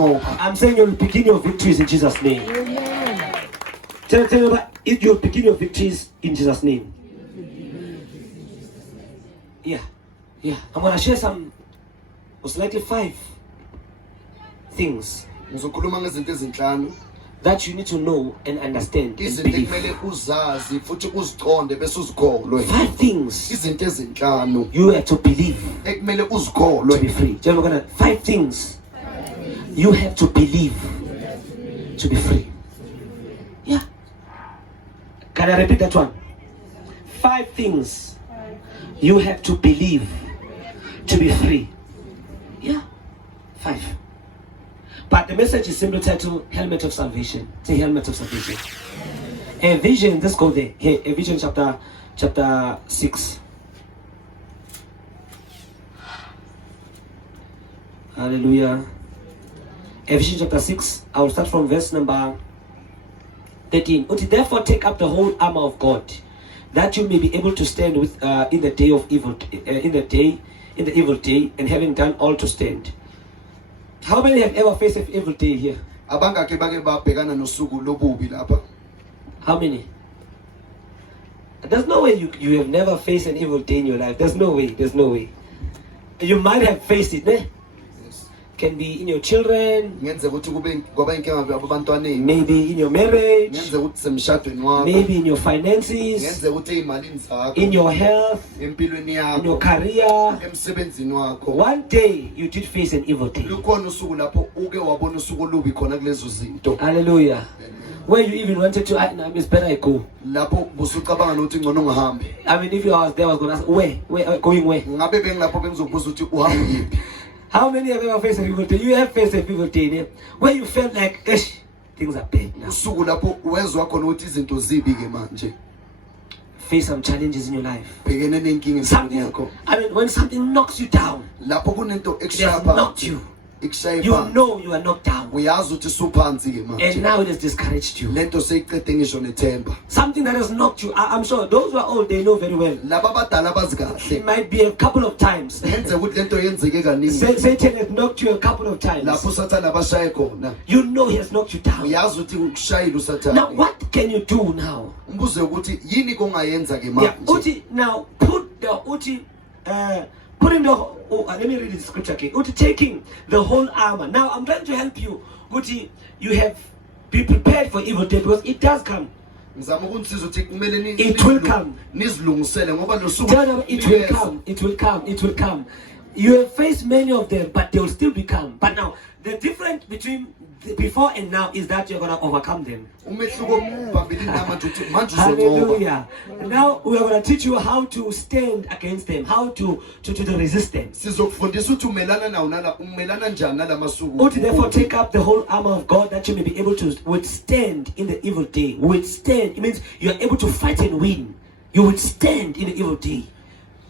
I'm saying you'll begin your victories in Jesus' name. Tell me about it, you'll begin your victories in Jesus' name. Yeah. I'm gonna share some, most likely 5 things that you need to know and understand and believe. 5 things you have to believe to be free. 5 things you have to believe to be free. Yeah. Can I repeat that one? 5 things you have to believe to be free. Yeah. 5. But the message is simply titled Helmet of Salvation. It's a helmet of salvation. Ephesians, let's go there. Here, Ephesians chapter 6. Hallelujah. Ephesians chapter 6. I will start from verse number 13. Therefore take up the whole armor of God, that you may be able to stand with in the day of evil, in the evil day, and having done all to stand. How many have ever faced an evil day here? How many? There's no way you have never faced an evil day in your life. There's no way. You might have faced it, eh? Can be in your children, maybe in your marriage, maybe in your finances, in your health, in your career. One day you did face an evil day. Hallelujah. Where you even wanted to, it's better I go. I mean, if you was there, I was going to ask, where, going where? How many have ever faced a evil day? You have faced a evil day where you felt like, things are bad now. Face some challenges in your life. Something, when something knocks you down, it has knocked you. You know you are knocked down. And now it has discouraged you. Something that has knocked you. I'm sure those who are old, they know very well. It might be a couple of times. Satan has knocked you a couple of times. You know he has knocked you down. Now what can you do now? Now put in the let me read the scripture again. Taking the whole armor. Now I'm trying to help you. You have be prepared for evil day because it does come. It will come. It will come. You have faced many of them, but they will still become. But now the difference between before and now is that you're going to overcome them. Hallelujah. Now we are going to teach you how to stand against them, how to resist them. Therefore take up the whole armor of God, that you may be able to withstand in the evil day. Withstand, it means you are able to fight and win. You withstand in the evil day.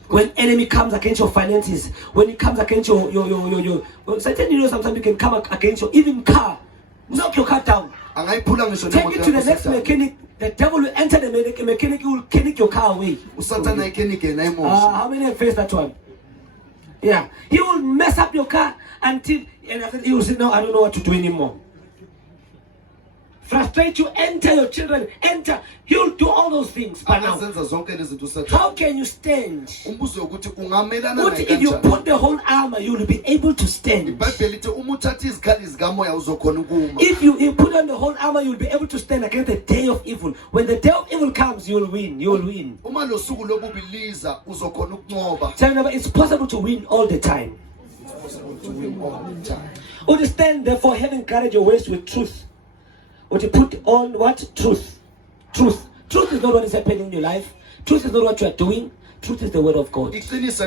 When enemy comes against your finances, when it comes against your Satan, sometimes you can come against your even car, knock your car down, take it to the next mechanic. The devil will enter the mechanic, will mechanic your car away. How many have faced that one? Yeah, he will mess up your car until he will say, "No, I don't know what to do anymore." Frustrate you, enter your children, enter. He'll do all those things. But now, how can you stand? If you put the whole armor, you will be able to stand. If you put on the whole armor, you will be able to stand against the day of evil. When the day of evil comes, you will win. You will win. It's possible to win all the time. Stand therefore, having courage your waist with truth. Or to put on what? Truth. Truth is not what is happening in your life. Truth is not what you are doing. Truth is the word of God. Truth is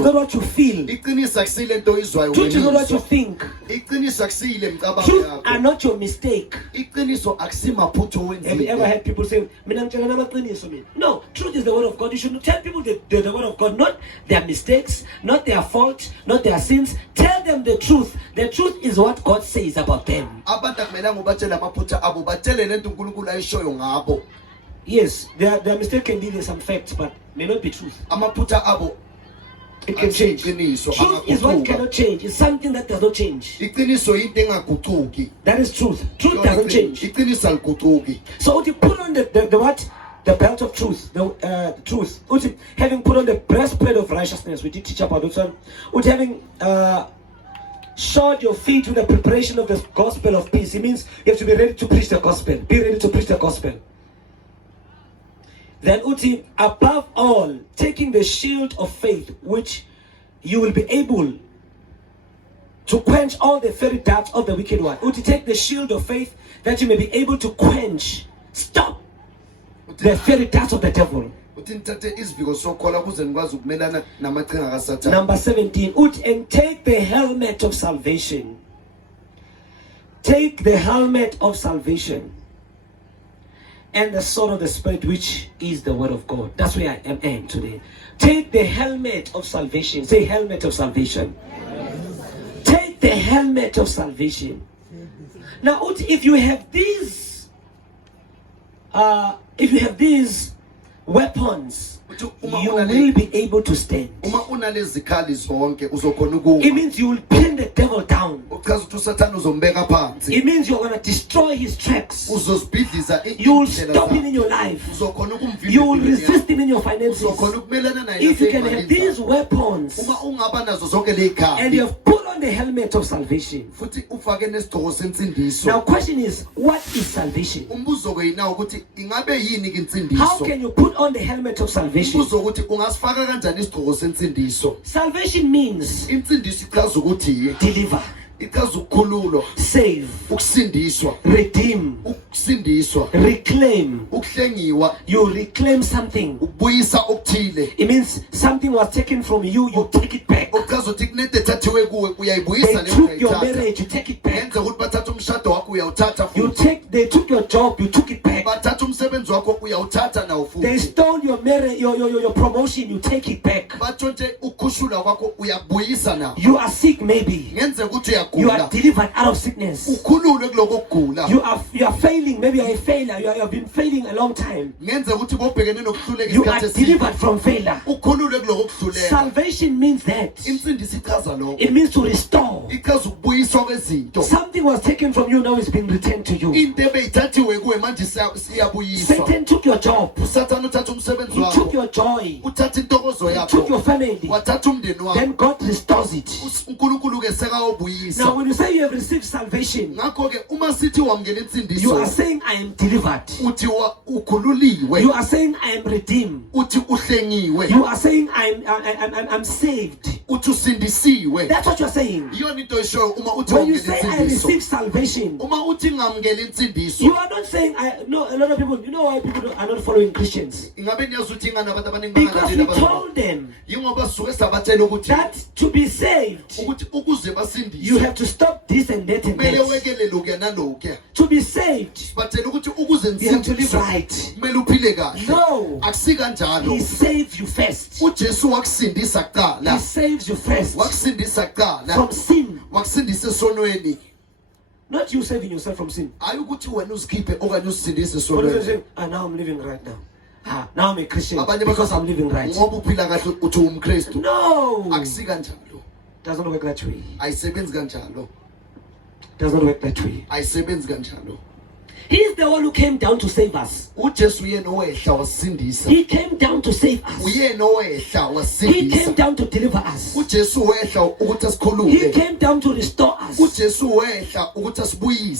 not what you feel. Truth is not what you think. Truth are not your mistake. Have you ever heard people say, no, truth is the word of God. You should tell people the word of God, not their mistakes, not their faults, not their sins. Tell them the truth. The truth is what God says about them. Yes, their mistake can be some facts, but may not be truth. It can change. Truth is what cannot change. It's something that does not change. That is truth. Truth doesn't change. So you put on the what? The belt of truth. The truth. Having put on the breastplate of righteousness. We did teach about this one. Having shod your feet with the preparation of the gospel of peace. It means you have to be ready to preach the gospel. Be ready to preach the gospel. Then above all, taking the shield of faith, which you will be able to quench all the fiery darts of the wicked one. Take the shield of faith that you may be able to quench, stop the fiery darts of the devil. Number 17, and take the helmet of salvation. Take the helmet of salvation. And the sword of the Spirit, which is the word of God. That's where I am today. Take the helmet of salvation. Say helmet of salvation. Take the helmet of salvation. Now, if you have these weapons, you will be able to stand. It means you will pin the devil down. It means you're going to destroy his tracks. You will stop him in your life. You will resist him in your finances. If you can have these weapons and you have put on the helmet of salvation. Now question is, what is salvation? How can you put on the helmet of salvation? Salvation means deliver, save, redeem, reclaim. You reclaim something. It means something was taken from you, you take it back. They took your marriage, you take it back. They took your job, you took it back. They stole your marriage, your promotion, you take it back. You are sick maybe. You are delivered out of sickness. You are failing, maybe you are a failure. You have been failing a long time. You are delivered from failure. Salvation means that. It means to restore. Something was taken from you, now it's been returned to you. Satan took your job. He took your joy. He took your family. Then God restores it. Now when you say you have received salvation, you are saying I am delivered. You are saying I am redeemed. You are saying I'm saved. That's what you are saying. When you say I receive salvation, you are not saying no. A lot of people, you know why people are not following Christians? Because we told them that to be saved, you have to stop this and that and that. To be saved, you have to live right. No, He saves you first. He saves you first from sin. Not you saving yourself from sin. Now I'm living right now. Now I'm a Christian because I'm living right. No, doesn't work that way. Doesn't work that way. He's the one who came down to save us. He came down to save us. He came down to deliver us. He came down to restore us.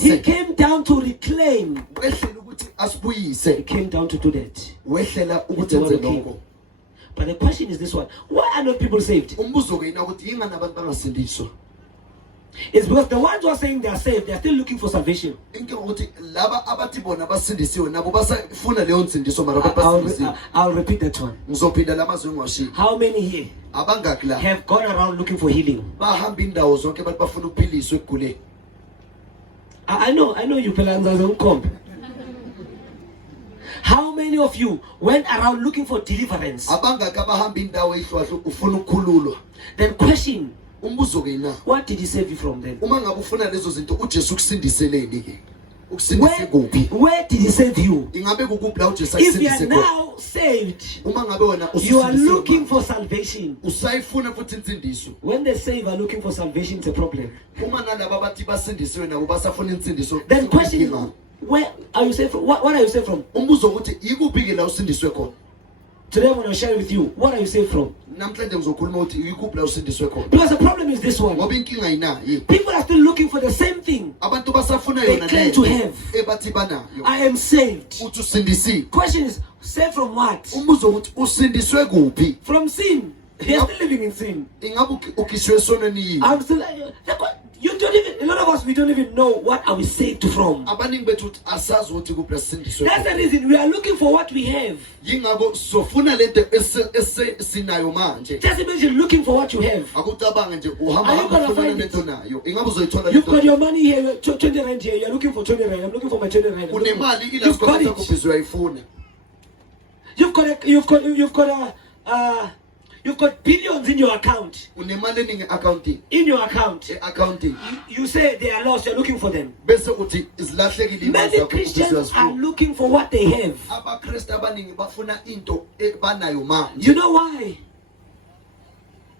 He came down to reclaim. He came down to do that. But the question is this one: why are not people saved? It's because the ones who are saying they are saved, they are still looking for salvation. I'll repeat that one. How many here have gone around looking for healing? I know you Pelanza. How many of you went around looking for deliverance? Then question, what did He save you from then? ukusindise kuphi Where did he save you? ingabe kukuphi la uJesu If you are akusindise khona now saved, uma ngabe wena you are ususindisiwe looking manje, for salvation. usayifuna futhi insindiso When they say you are looking for salvation, it's a problem. uma nalabo abathi basindisiwe nabo basafuna insindiso Then question is, inkinga. where are you saved from? What are you saved from? umbuzo ukuthi ikuphi ke la usindiswe khona Today I want to share with you, what are you saved from? namhlanje ngizokhuluma ukuthi ikuphi la usindiswe khona Because the problem is this one. ngoba inkinga yinayo People are still looking for the same thing. abantu basafuna They yona claim to have. ebathi banayo I am saved. uthi usindisiwe Question is, saved from what? umbuzo ukuthi usindiswe kuphi From sin. You're still living in sin. ingabe ukishwe esonweni yini I'm still. You don't even. A lot of us, we don't even know what are we saved from. abaningi bethu uthi asazi ukuthi kuphi la sindiswe That's the reason we are looking for what we have. yingakho sofuna lento sinayo manje Just imagine looking for what you have. akucabange nje Are you uhamba gonna ufuna find lento nayo ingabe uzoyithola You've lento got your money here, 20 rand here. You're looking for 20 rand. I'm looking for my 20 rand. unemali ila You've got sikhona it. kuphi uyayifuna You've got billions in your account. unemali eningi accounting In your account. accounting You say they are lost. You're looking for them. bese uthi zilahlekile imali Many zakho Christians are uzozifuna looking for what they have. abakristu abaningi bafuna into banayo manje You know why?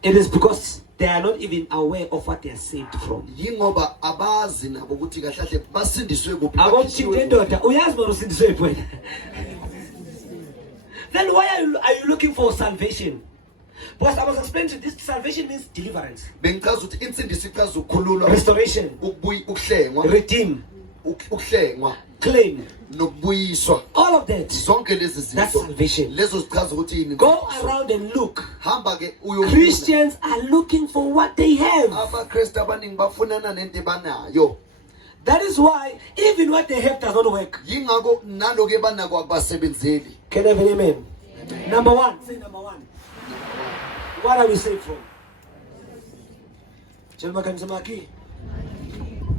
It is because they are not even aware of what they are saved from. yingoba abazi nabo ukuthi kahle basindiswe kuphi Abakuthi bakhishwe kuphi. ndoda uyazi bona usindiswe yiphi wena? Then why are you looking for salvation? Because I was explaining to you, this salvation means deliverance, bengichaza ukuthi insindiso ichaza ukukhululwa restoration, ukuhlengwa redeem, ukuhlengwa claim, nokubuyiswa all of that. zonke lezi That's zinto salvation. lezo zichaza ukuthi yini Go around and look. hamba ke uyofuna Christians are looking for what they have. abakristu abaningi bafunana nento banayo That is why even what they have does not work. yingakho naloke banako akubasebenzeli Can I have an amen? Number one. Say number one. What are we saved from?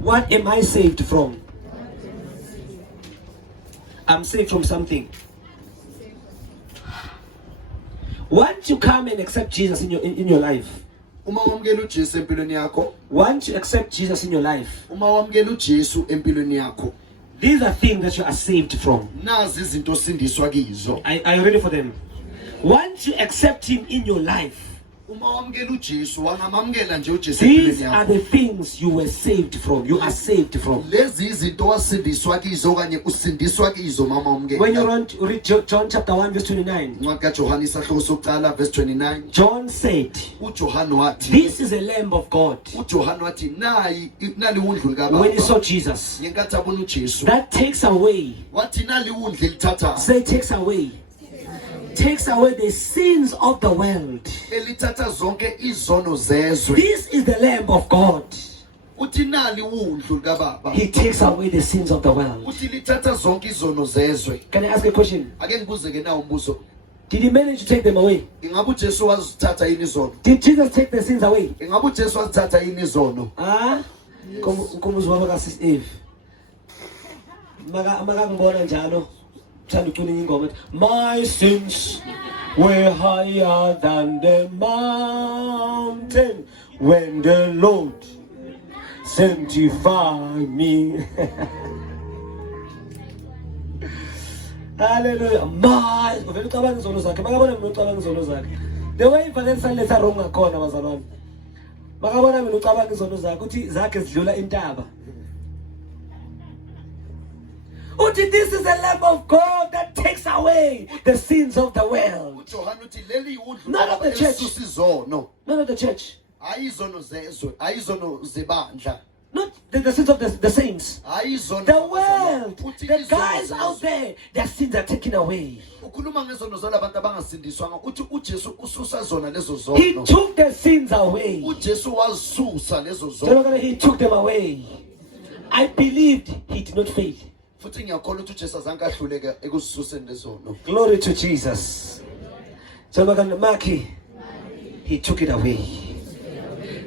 What am I saved from? I'm saved from something. Once you come and accept Jesus in your life, uma wamukela uJesu empilweni yakho once you accept Jesus in your life, uma wamukela uJesu empilweni yakho these are things that you are saved from. nazi izinto osindiswa kizo Are you ready for them? Once you accept Him in your life, uma wamukela uJesu wangamamukela nje uJesu empilweni these are yakho the things you were saved from. You are saved from. lezi izinto wasindiswa kizo okanye usindiswa kizo mama When you wamukela read John chapter 1 verse 29, incwadi kaJohane isahluko sokuqala verse 29 John said, uJohane wathi this is a Lamb of God. uJohane wathi nali undlu When he kababa saw Jesus, ngenkathi abona uJesu that takes away, wathi nali undlu elithatha say takes away the sins of the world. elithatha zonke izono zezwe This is the Lamb of God. uthi nali undlu kababa He takes away the sins of the world. uthi lithatha zonke izono zezwe Can I ask a question? ake ngibuze ke nawo umbuzo Did he manage to take them away? ingabe uJesu wazithatha yini izono Did Jesus take the sins away? ingabe uJesu wazithatha yini izono Ah? Nkomuzi wami kaSis Eve. Maka ngibona njalo. Thanda ucula ingoma ethi, my sins were higher than the mountain when the Lord sanctified me. Hallelujah. My, uvela ucabanga izono zakhe. Makabona mina ucabanga izono zakhe. The way Vanessa letha wrong ngakhona bazalwane. Makabona mina ucabanga izono zakhe uthi zakhe zidlula intaba. Uthi this is the Lamb of God that takes away the sins of the world. uJohane uthi leli undlu None of the church. elisusa izono None of the church. ayizono zezwe ayizono zebandla Not the sins of the saints. ayizono The world. Uthi The izono guys zezwe. out there, their sins are taken away. ukhuluma ngezono zalabantu abangasindiswanga uthi uJesu ususa zona lezo He zono took the sins away. uJesu wazisusa lezo zono He took them away. I believed he did not fail. futhi ngiyakholwa ukuthi uJesu azange ahluleke ekuzisuseni lezono Glory to Jesus. Maki, he took it away.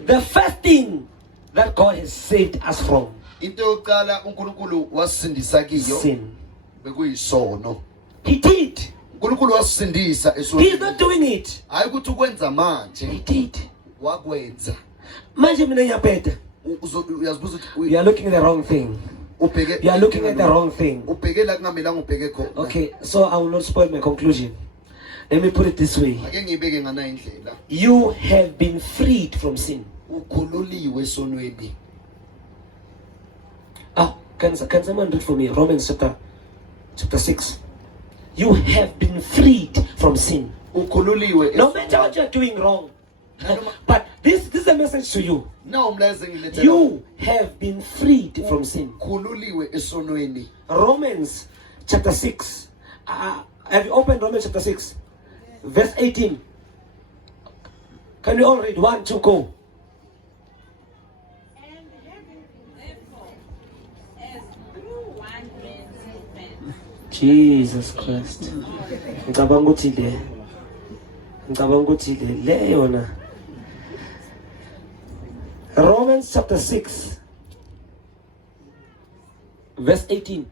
The first thing that God has saved us from, into yokuqala uNkulunkulu wasindisa kiyo sin. bekuyisono He did. uNkulunkulu wasindisa He's esonweni not doing it. hayi ukuthi ukwenza manje He did. wakwenza Manje mina ngiyabheda. uyazibuza ukuthi You are looking at the wrong thing. You are looking at the wrong thing. ubheke la kungamelanga ubheke khona. Okay, so I will not spoil my conclusion. Let me put it this way. Ake ngibeke ngana indlela. You have been freed from sin. Ukhululiwe esonweni. Can someone read for me Romans chapter 6? You have been freed from sin. Ukhululiwe. No matter what you are doing wrong. But this is a message to you. Na umlayezo engilethela. You have been freed from sin. Ukhululiwe esonweni. Romans chapter 6. Have you opened Romans chapter 6? Verse 18. Can we all read? 1, 2, go. Jesus Christ. Ngicabanga ukuthi le yona. Romans chapter 6 verse 18.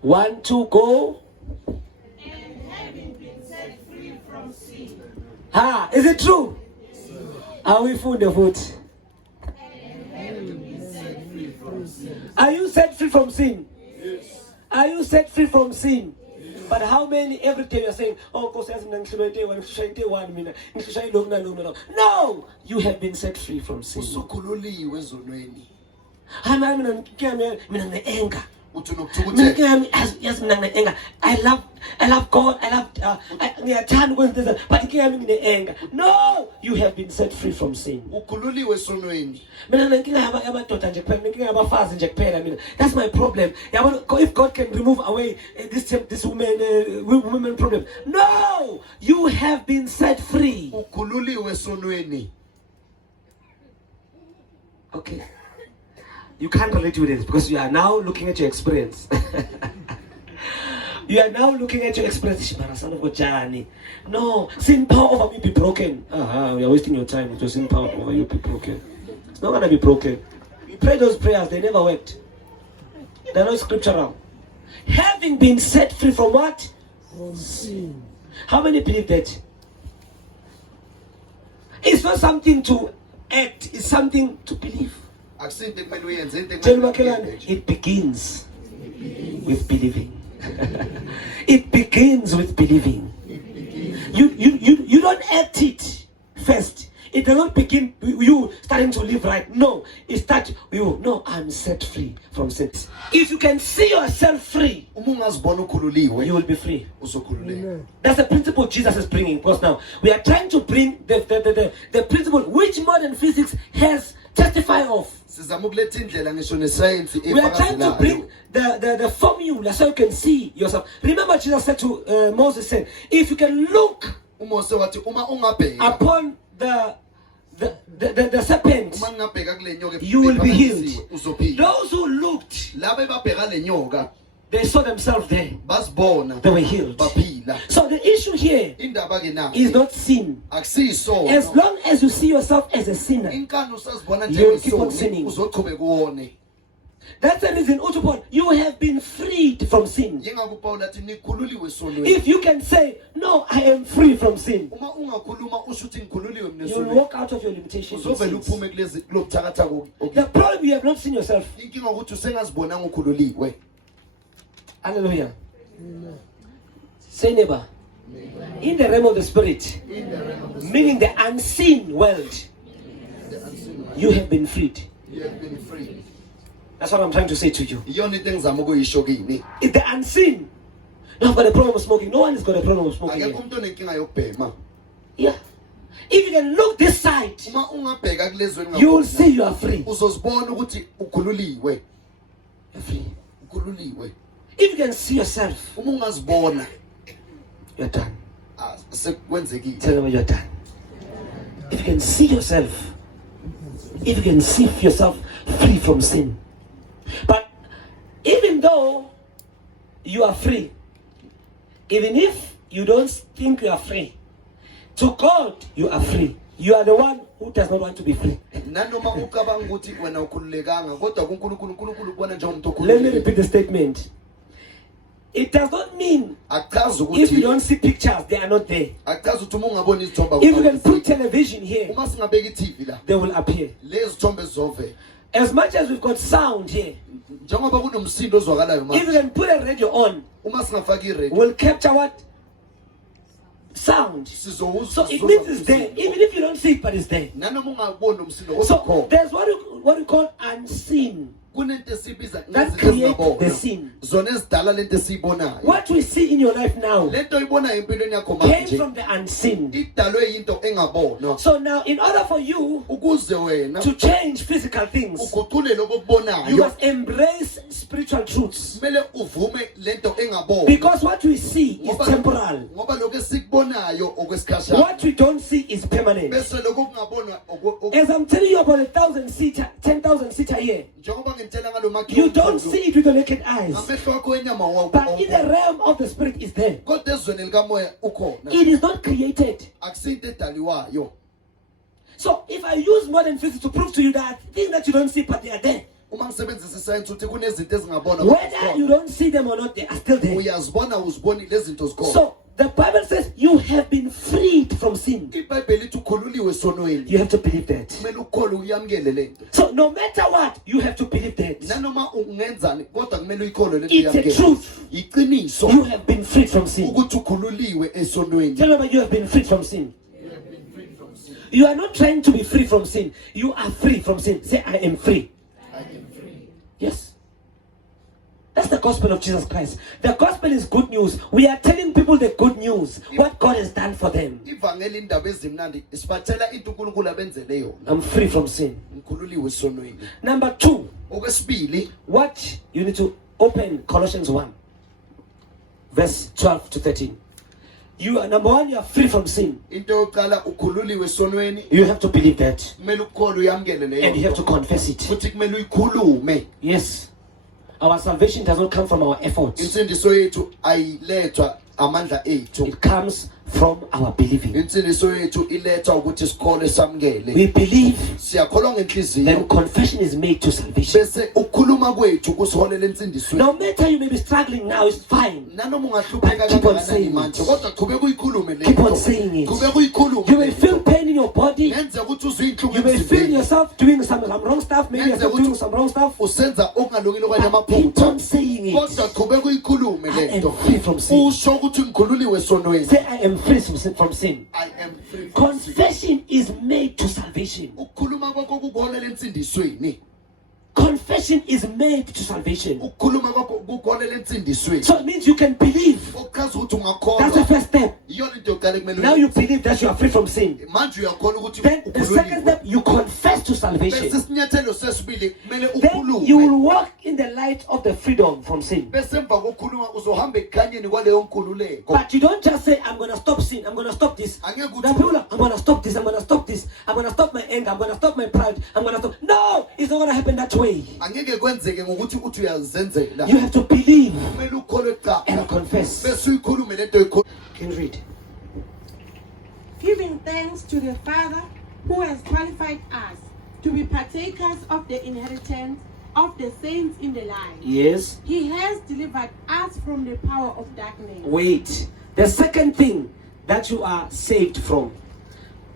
1, 2, go. And having been set free from sin. Is it true? Are we full of it? And having been set free from sin. Are you set free from sin? Yes. Are you set free from sin? But how many every day you are saying, oh, no, you have been set free from sin. Usukhululiwe ezonweni. Anger. Uthi nokuthukuthe. Yes, I love God. But anger. No, you have been set free from sin. Ukhululiwe esonweni. That's my problem. If God can remove away this woman problem. No, you have been set free. Ukhululiwe esonweni. Okay. You can't relate with it because you are now looking at your experience. You are now looking at your experience. Son of God, no, sin power over me be broken. We are wasting your time with your sin power over you be broken. It's not gonna be broken. You pray those prayers, they never worked. They're not scriptural. Having been set free from what? From sin. How many believe that? It's not something to act, it's something to believe. It begins with believing. It begins with believing. You don't act it first. It does not begin you starting to live right. No, it starts you. No, I'm set free from sin. If you can see yourself free, you will be free. That's the principle Jesus is bringing. Because now we are trying to bring the principle which modern physics has testified of. We are trying to bring the formula so you can see yourself. Remember, Jesus said to Moses, said, if you can look upon the serpent, you will be healed. Those who looked, they saw themselves there. They were healed. So the issue here is not sin. As long as you see yourself as a sinner, you will keep on sinning. That's the reason, you have been freed from sin. If you can say, no, I am free from sin, you will walk out of your limitations. The problem, you have not seen yourself. Hallelujah. Say neighbor. In the realm of the spirit, meaning the unseen world, you have been freed. That's what I'm trying to say to you. It's the unseen. No, I've got a problem with smoking. No one has got a problem with smoking here. Yeah. If you can look this side, you will see you are free. You're free. If you can see yourself, you're done. Tell them you're done. If you can see yourself, if you can see yourself free from sin. But even though you are free, even if you don't think you are free, to God you are free. You are the one who does not want to be free. Let me repeat the statement. It does not mean if you don't see pictures, they are not there. If you can put television here, they will appear. As much as we've got sound here, njengoba kunomsindo ozwakalayo if you manje can put a radio on, uma singafaki iradio we'll capture what? Sound. sizowuzwa So it means it's there, even if you don't see it, but it's there. nanoma ungaboni umsindo So okhona there's what we call unseen. kunento esibiza That ngezinto create ezingabonwa the scene. zona ezidala lento esiyibonayo What we see in your life now lento oyibonayo empilweni yakho came manje from the unseen. idalwe yinto engabonwa So now, in order for you ukuze wena to change physical things, uguqule you lokubonayo must embrace spiritual truths. kumele uvume lento engabonwa Because what we see is temporal. ngoba lokho esikubonayo okwesikhashana What we don't see is permanent. bese lokho kungabonwa As I'm telling you about a 1,000-seater, 10,000-seater here, njengoba ngitshela ngalo you don't see it with your naked eyes. ngamehlo akho enyama But in the realm of the spirit is there. kodwa ezweni likamoya ukhona It is not created. akusinto edaliwayo So if I use modern physics to prove to you that things that you don't see, but they are there. uma ngisebenzisa isayensi uthi kunezinto ezingabonwa Whether you don't see them or not, they are still there. uyazibona uziboni lezi zinto zikhona So the Bible says you have been freed from sin. ibhayibheli lithi ukhululiwe esonweni You have to believe that. kumele ukhole uyamukele lento So no matter what, you have to believe that. nanoma ungenzani kodwa kumele uyikholwe lento It's a uyamukele truth. iqiniso You have been freed from sin. ukuthi ukhululiwe esonweni Tell me, you have been freed from sin. You are not trying to be free from sin. You are free from sin. Say, I am free. Yes. That's the gospel of Jesus Christ. The gospel is good news. We are telling people the good news, what God has done for them. ivangeli indaba ezimnandi sibathela into uNkulunkulu abenzele yona I'm free from sin. ngikhululiwe esonweni Number 2, okwesibili what you need to open Colossians 1, verse 12 to 13. You are number 1, you are free from sin. into yokuqala ukhululiwe esonweni You have to believe that. kumele ukholwe uyamukele leyo And you have to nto. confess it. futhi kumele uyikhulume Yes. Our salvation does not come from our efforts. insindiso yethu ayilethwa amandla ethu It comes from our believing. insindiso yethu ilethwa ukuthi sikholwe samukele We believe, siyakholwa ngenhliziyo then confession is made to salvation. bese ukukhuluma kwethu kusiholela ensindisweni No matter you may be struggling now, it's fine. nanoma ungahlupheka Keep on kangakanani saying manje it. kodwa qhubeka uyikhulume le Keep on nto. saying it. qhubeka uyikhulume You may le feel nto. pain in your body. ngenze ukuthi uzwe inhlungu You may feel emzimbeni yourself doing some wrong stuff. Maybe you're doing some wrong stuff. usenza okungalungile okanye But keep amaphutha on saying kodwa it. qhubeka uyikhulume I le am nto free from sin. usho ukuthi ngikhululiwe esonweni Say, I am free from sin. I am free from sin. Confession is made to salvation. ukukhuluma kwakho kukuholela ensindisweni Confession is made to salvation. ukukhuluma kwakho kukuholela ensindisweni So it means you can believe. okuchaza ukuthi That's the ungakholwa first step. iyona into yokuqala kumele Now you believe that you are free from sin. manje uyakholwa ukuthi Then the second ukhululiwe step, you confess to bese salvation. isinyathelo sesibili kumele Then you will ukhulume walk in the light of the freedom from sin. bese emva kokukhuluma uzohamba ekukhanyeni kwaleyo nkululeko But you don't just say, I'm going to stop sin. I'm going to stop this. angeke Now people are, I'm going to stop this. I'm going to stop this. I'm going to stop my anger. I'm going to stop my pride. I'm going to stop. No, it's not going to happen that way. angeke kwenzeke ngokuthi uthi uyazenzela You have to believe kumele ukholwe kuqala and confess. bese uyikhulume lento oyikhulume Can you read? Giving thanks to the Father who has qualified us to be partakers of the inheritance of the saints in the light. Yes. He has delivered us from the power of darkness. Wait. The second thing that you are saved from,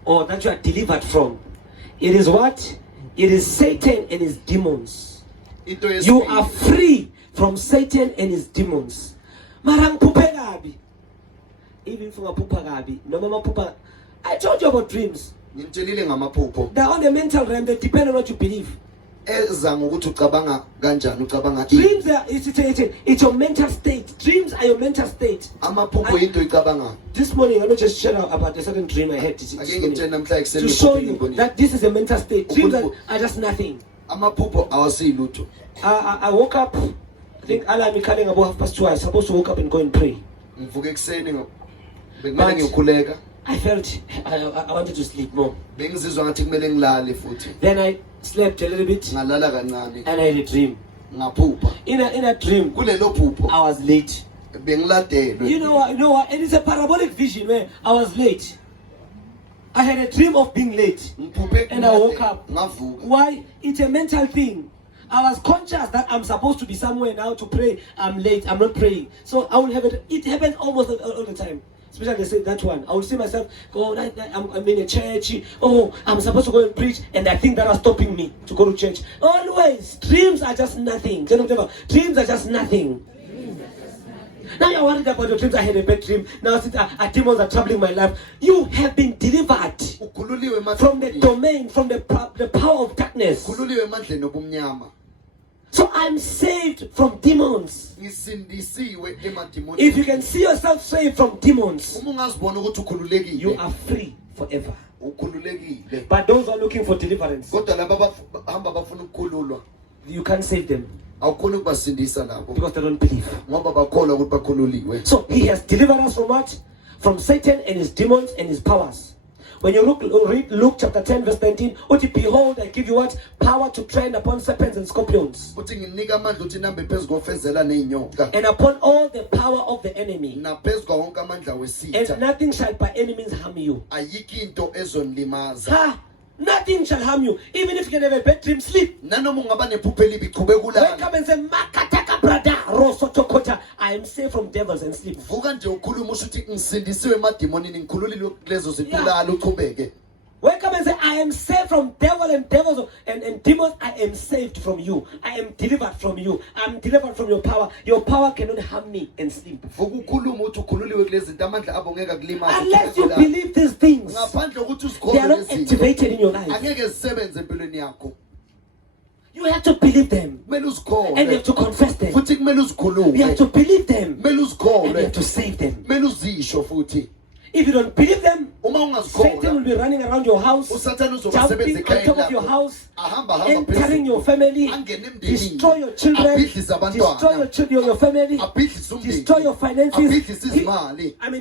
or that you are delivered from, it is what? It is Satan and his demons. into You are yesibili free from Satan and his demons. Mara ngiphupe kabi. Even if ungaphupa kabi, noma maphupa. I told you about dreams. ngimtshelile ngamaphupho They're on the mental realm. They depend on what you believe. eza ngokuthi ucabanga kanjani ucabanga Dreams are it's your mental state. Dreams are your mental state. amaphupho yinto oyicabangayo This morning, let me just share about a certain dream I had this ake morning, ngitshele namhla to ekuseni show iphupho you engibonile. that this is a mental state. Dreams are just nothing. amaphupho awasiyilutho I woke up. I think alarm calling about 2:30. I was supposed to wake up and go and pray. ngivuke ekuseni bekumele But- ngiyokhuleka I felt I wanted to sleep more. bengizizwa ngathi kumele ngilale futhi Then I slept a little bit ngalala kancane and I had a dream. ngaphupha In a dream, kulelo phupho I was late. bengiladelwe You know what? And it's a parabolic vision where I was late. I had a dream of being late. ngiphuphe And I woke up. ngavuka Why? It's a mental thing. I was conscious that I'm supposed to be somewhere now to pray. I'm late. I'm not praying. So I will have it. It happens almost all the time. Especially they say that one. I will see myself, oh, I'm in a church. Oh, I'm supposed to go and preach, and I think that are stopping me to go to church. Always, dreams are just nothing. Dreams are just nothing. Now you're worried about your dreams. I had a bad dream. Now since demons are troubling my life, you have been delivered from the domain, from the power of darkness. So I'm saved from demons. If you can see yourself saved from demons, you are free forever. But those who are looking for deliverance, you can't save them because they don't believe. So he has delivered us from what? From Satan and his demons and his powers. When you read Luke chapter 10 verse 19, behold, I give you what? Power to tread upon serpents and scorpions, and upon all the power of the enemy, and nothing shall by any means harm you. Nothing shall harm you. Even if you can have a bad dream, sleep. Wake up and say, Makataka brada, Rosotokota. I am safe from devils, and sleep. Wake up and say, I am saved from devil and devils and demons. I am saved from you. I am delivered from you. I am delivered from your power. Your power cannot harm me, and sleep. Unless you believe these things, they are not activated in your life. You have to believe them, and you have to confess them. You have to believe them, and you have to save them. If you don't believe them, Satan will be running around your house, jumping on top of your house, entering your family, destroy your children, destroy your family, destroy your finances,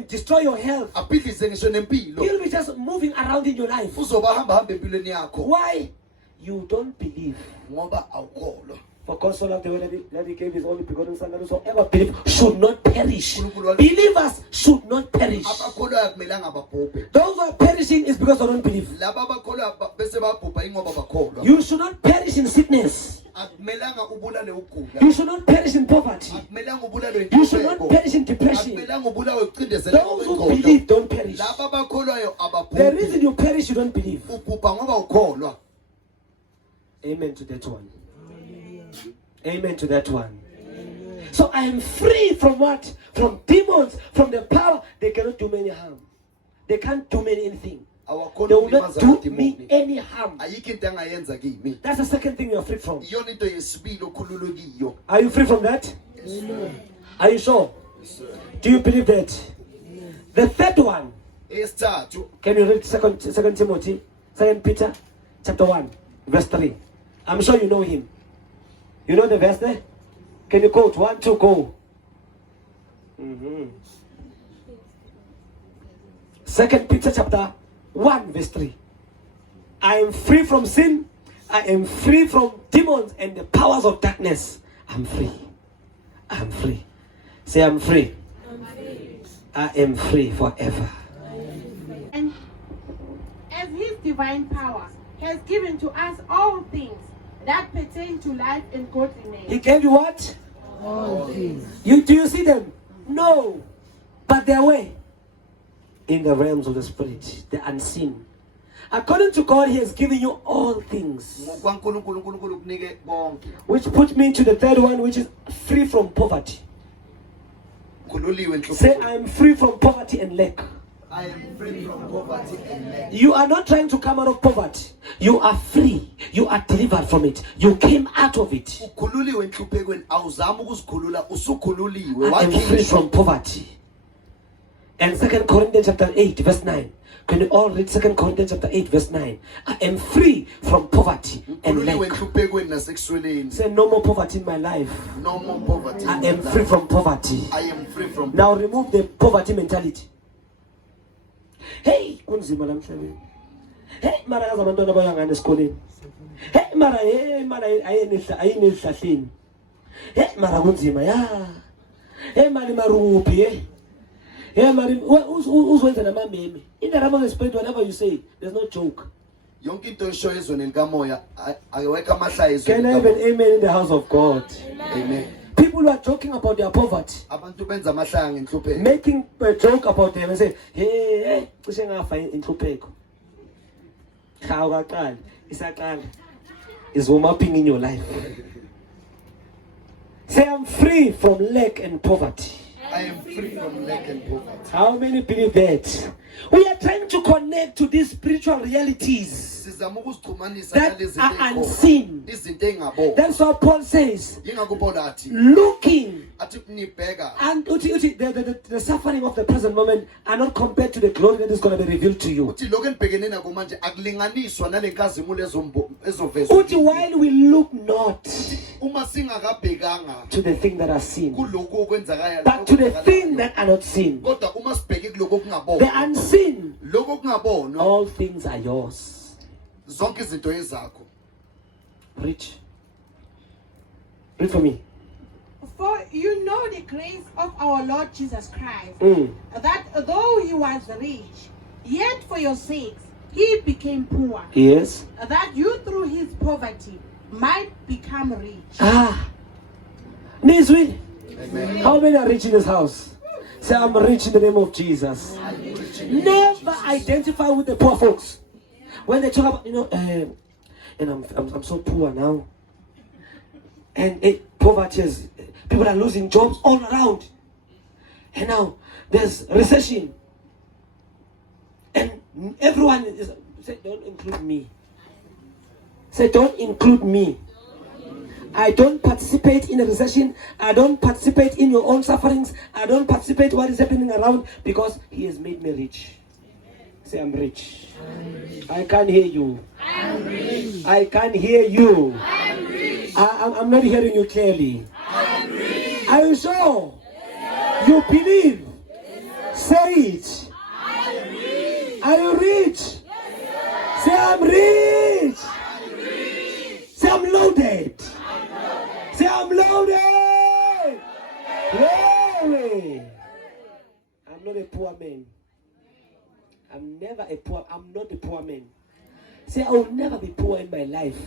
destroy your health. He'll be just moving around in your life. Why? You don't believe. For God so loved the world that he gave his only begotten Son, that whosoever believes should not perish. Believers should not perish. Those who are perishing is because they don't believe. You should not perish in sickness. You should not perish in poverty. You should not perish in depression. Those who believe don't perish. The reason you perish, you don't believe. Amen to that one. Amen to that one. So I am free from what? From demons, from the power. They cannot do me any harm. They can't do me anything. They will not do me any harm. That's the second thing you are free from. Are you free from that? Are you sure? Do you believe that? The third one. Can you read 2 Timothy, 2 Peter, chapter 1, verse 3? I'm sure you know him. You know the verse there? Can you quote? 1, 2, go. 2 Peter chapter 1 verse 3. I am free from sin. I am free from demons and the powers of darkness. I'm free. I'm free. Say, I'm free. I'm free. I am free forever. And as his divine power has given to us all things that pertain to life and godliness. He gave you what? All things. Do you see them? No. But they're where? In the realms of the spirit, the unseen. According to God, he has given you all things. Which puts me to the third one, which is free from poverty. Say, I am free from poverty and lack. I am free from poverty and lack. You are not trying to come out of poverty. You are free. You are delivered from it. You came out of it. I am free from poverty. And 2 Corinthians chapter 8 verse 9. Can you all read 2 Corinthians chapter 8 verse 9? I am free from poverty and lack. Say, no more poverty in my life. No more poverty. I am free from poverty. I am free from Now remove the poverty mentality. Hey, kunzima la mhlabeni. Hey, mara yazi abantwana bayangana esikoleni. Hey, mara ayinihlahleni. Hey, mara kunzima ya. Hey, mali maruphi Hey, mari uzwenza namameme. In the realm of the spirit, whatever you say, there's no joke. Can I have an amen in the house of God? Amen. People who are joking about their poverty, abantu benza amahlaya ngenhlupheko. making a joke about them and say, hey, cishe ngafa inhlupheko. How kaqala, isaqala. Is warm upping in your life. Say, I'm free from lack and poverty. I am free from lack and poverty. How many believe that? We are trying to connect to these spiritual realities Sizama ukuzixhumanisa that nalezi are zinto. unseen. Izinto engabonwa. That's what Paul says. Yingakho Paul athi Looking athi nibheka and the suffering of the present moment are not compared to the glory that is going to be revealed to you. uthi lokho enibhekene nako manje akulinganiswa nalenkazimulo ezovezwa. Uthi, while we look not Uma singakabhekanga to the thing that are seen, kuloko okwenzakala but to the thing that are not seen, kodwa uma sibheke kuloko the okungabonwa unseen, lokho okungabonwa all things are yours. zonke izinto ezakho. Rich. Read for me. For you know the grace of our Lord Jesus Christ, Mm. that though he was rich, yet for your sakes he became poor, Yes. that you through his poverty might become rich. Ah. Nizwi. Amen. How many are rich in this house? Say, I'm rich in the name of Jesus. Never identify with the poor folks. When they talk about, and I'm so poor now. And poverty is, people are losing jobs all around. And now there's recession. And everyone is, say, don't include me. Say, don't include me. I don't participate in a recession. I don't participate in your own sufferings. I don't participate what is happening around because he has made me rich. Say, I'm rich. I can't hear you. I'm rich. I can't hear you. I'm rich. I'm not hearing you clearly. I'm rich. Are you sure? You believe? Say it. I'm rich. Are you rich? Say, I'm rich. Say, I'm loaded. Say, I'm loaded. Glory. I'm not a poor man. I'm never a poor. I'm not a poor man. Say, I will never be poor in my life.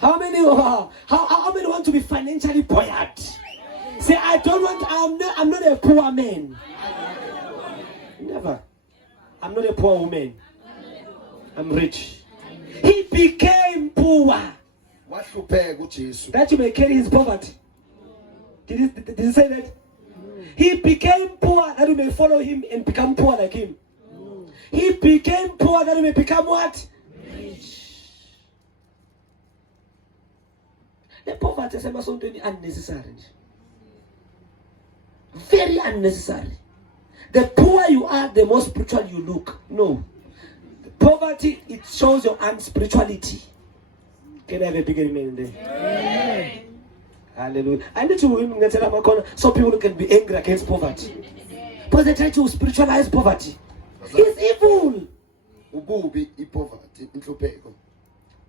How many want to be financially buoyant? Say, I don't want. I'm not a poor man. Never. I'm not a poor woman. I'm rich. He became poor Wahlupheka uJesu. that you may carry his poverty. Did he say that? He became poor that you may follow him and become poor like him. He became poor that you may become what? Rich. The poverty is something unnecessary. Very unnecessary. The poorer you are, the more spiritual you look. No. Poverty, it shows your unspirituality. Can I have a big amen there? Amen. Hallelujah. I need to tell my corner so people can be angry against poverty. But they try to spiritualize poverty. It's evil. Ububi ipoverty inhlupheko.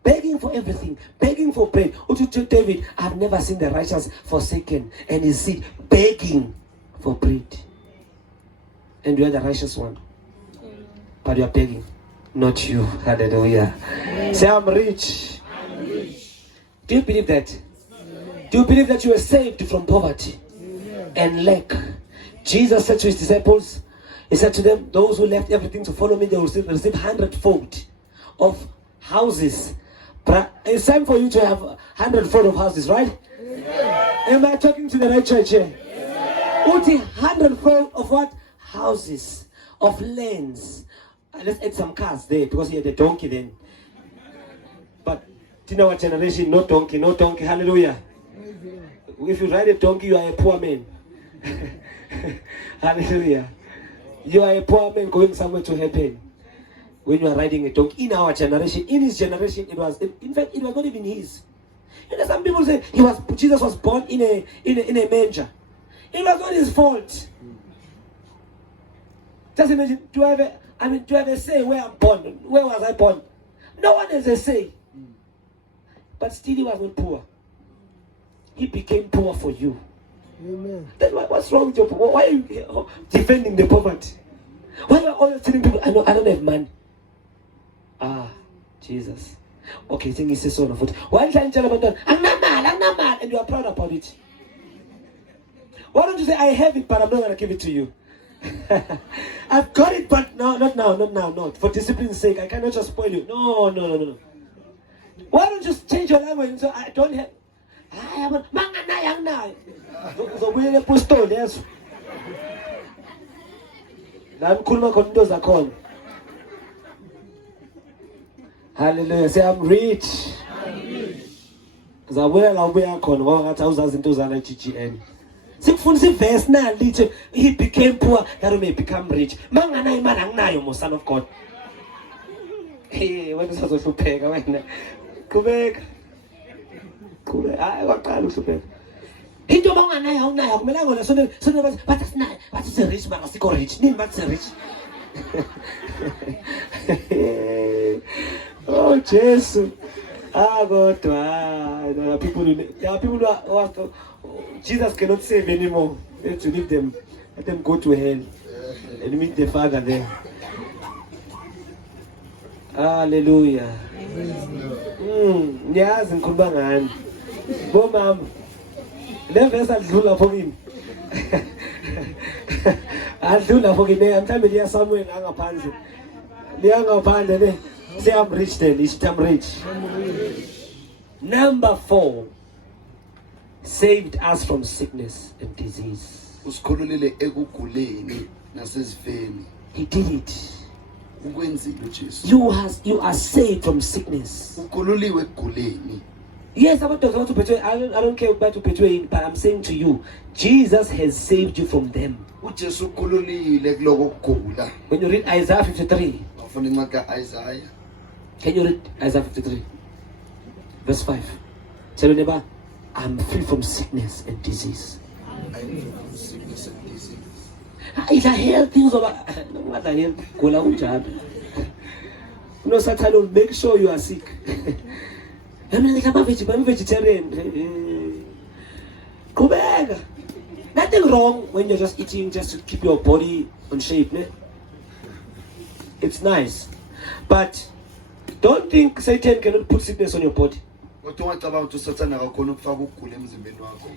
Begging for everything, begging for bread. To David, I've never seen the righteous forsaken and his seed begging for bread. And you are the righteous one. But you are begging. Not you. Hallelujah. Say, I'm rich. Do you believe that? Do you believe that you were saved from poverty and lack? Jesus said to his disciples, he said to them, those who left everything to follow me, they will receive 100-fold of houses. It's time for you to have 100-fold of houses, right? Am I talking to the right church here? 100-fold of what? Houses, of lands. Let's add some cars there because he had a donkey then. But in our generation, no donkey, no donkey. Hallelujah. If you ride a donkey, you are a poor man. Hallelujah. You are a poor man going somewhere to heaven. When you are riding a donkey, in our generation, in his generation, it was, in fact, it was not even his. You know, some people say Jesus was born in a manger. It was not his fault. Just imagine, do I have a say where I'm born? Where was I born? No one has a say. But still he was not poor. He became poor for you. Amen. Then what's wrong with your poor? Why are you defending the poverty? Why are you always telling people, I don't have money? Ah, Jesus. Okay, think it's so foot. Why are you trying to tell about that? and you are proud about it. Why don't you say, I have it, but I'm not going to give it to you? I've got it, but no, not now, not. For discipline's sake, I cannot just spoil you. No. Why don't you just change your language and say, I don't have... I am Hallelujah. Say, I'm rich. Zabuya ngabuya khona ngoba ngathi awuzazi into zana GGN. Sikufundisa iverse na lithi he became poor that we may become rich. Manganayo imali anginayo mo son of God. Hey, wena usazohlupheka wena. Qhubeka. Hayi waqala uhlupheka. Into banganayo awunayo akumelanga ngona sonke bathi asinayo bathi se rich mara sikho rich. Nini bathi se rich? Oh Jesus. God, there are people who are, Jesus cannot save anymore. You have to leave them, let them go to hell and meet the Father there. Hallelujah. Yes, and Kumbangan. Go, ma'am. Let us adlula for him. Adlula for him. I'm telling you, somewhere in Angapanzi. The Angapanzi. Say I'm rich then, I'm rich. Number 4, saved us from sickness and disease. Usikhululile ekuguleni nasezifeni. He did it. Ukwenzile uJesu. You are saved from sickness. Ukhululiwe ekuguleni. Yes, I don't care about to betray, but I'm saying to you, Jesus has saved you from them. uJesu ukhululile kuloko kugula. When you read Isaiah 53, Ufuna incwadi kaIsaiah. can you read Isaiah 53, verse 5? Tell your neighbor, I'm free from sickness and disease. I'm free from sickness and disease. It's a health things over. What a health. Kola unjalo. No, Satan will make sure you are sick. I'm vegetarian. Kubega. Nothing wrong when you're just eating just to keep your body on shape. Ne? It's nice. But don't think Satan cannot put sickness on your body.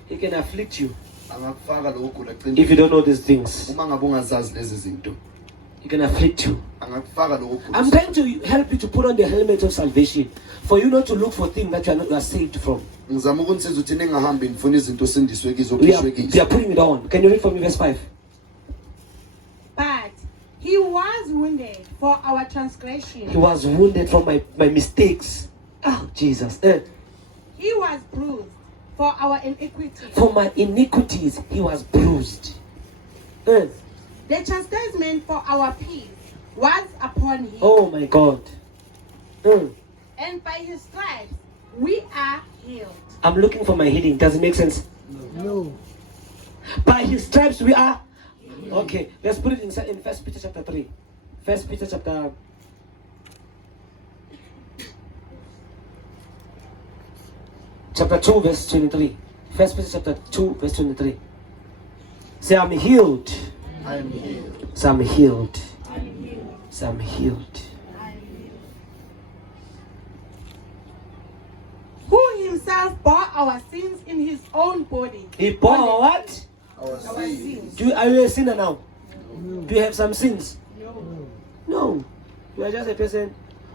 He can afflict you if you don't know these things. He can afflict you. I'm trying to help you to put on the helmet of salvation for you not to look for things that you are saved from. We are putting it on. Can you read for me verse 5? But he was wounded for our transgression. He was wounded from my mistakes. Oh, Jesus. He was bruised for our iniquities. For my iniquities, he was bruised. The chastisement for our peace was upon him. Oh my God. And by his stripes, we are healed. I'm looking for my healing. Does it make sense? No. By his stripes we are. Okay, let's put it in 1 Peter chapter 3. 1 Peter chapter 2 verse 23. 1 Peter chapter 2 verse 23. Say, I'm healed. I am healed. Say, I'm healed. Say, I'm healed. Who himself bore our sins in his own body. He bore what? Our sins. Are you a sinner now? No. Do you have some sins? No. No. You are just a person